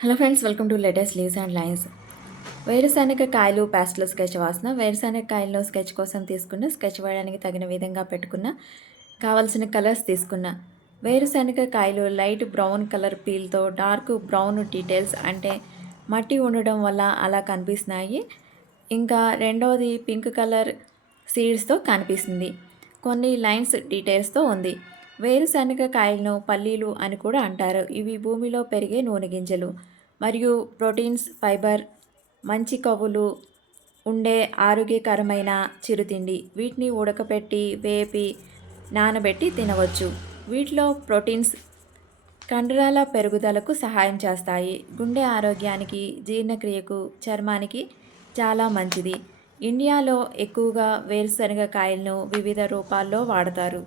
Hello friends, welcome to latest leaves and lines. వేరుశనగ కాయలు pastel sketch వాసన. వేరుశనగ కాయల్లో స్కెచ్ కోసం తీసుకున్న, స్కెచ్ వేయడానికి తగిన విధంగా పెట్టుకున్న, కావలసిన కలర్స్ తీసుకున్న. వేరుశనగ కాయలు లైట్ బ్రౌన్ కలర్ పీల్తో డార్క్ బ్రౌన్ డీటెయిల్స్, అంటే మట్టి ఉండడం వల్ల అలా కనిపిస్తున్నాయి. ఇంకా రెండవది పింక్ కలర్ సీడ్స్తో కనిపిస్తుంది. కొన్ని లైన్స్ డీటెయిల్స్తో ఉంది. వేరుశనగ కాయలను పల్లీలు అని కూడా అంటారు. ఇవి భూమిలో పెరిగే నూనె గింజలు మరియు ప్రోటీన్స్, ఫైబర్, మంచి కొవ్వులు ఉండే ఆరోగ్యకరమైన చిరుతిండి. వీటిని ఉడకపెట్టి, వేపి, నానబెట్టి తినవచ్చు. వీటిలో ప్రోటీన్స్ కండరాల పెరుగుదలకు సహాయం చేస్తాయి. గుండె ఆరోగ్యానికి, జీర్ణక్రియకు, చర్మానికి చాలా మంచిది. ఇండియాలో ఎక్కువగా వేరుశనగ కాయలను వివిధ రూపాల్లో వాడతారు.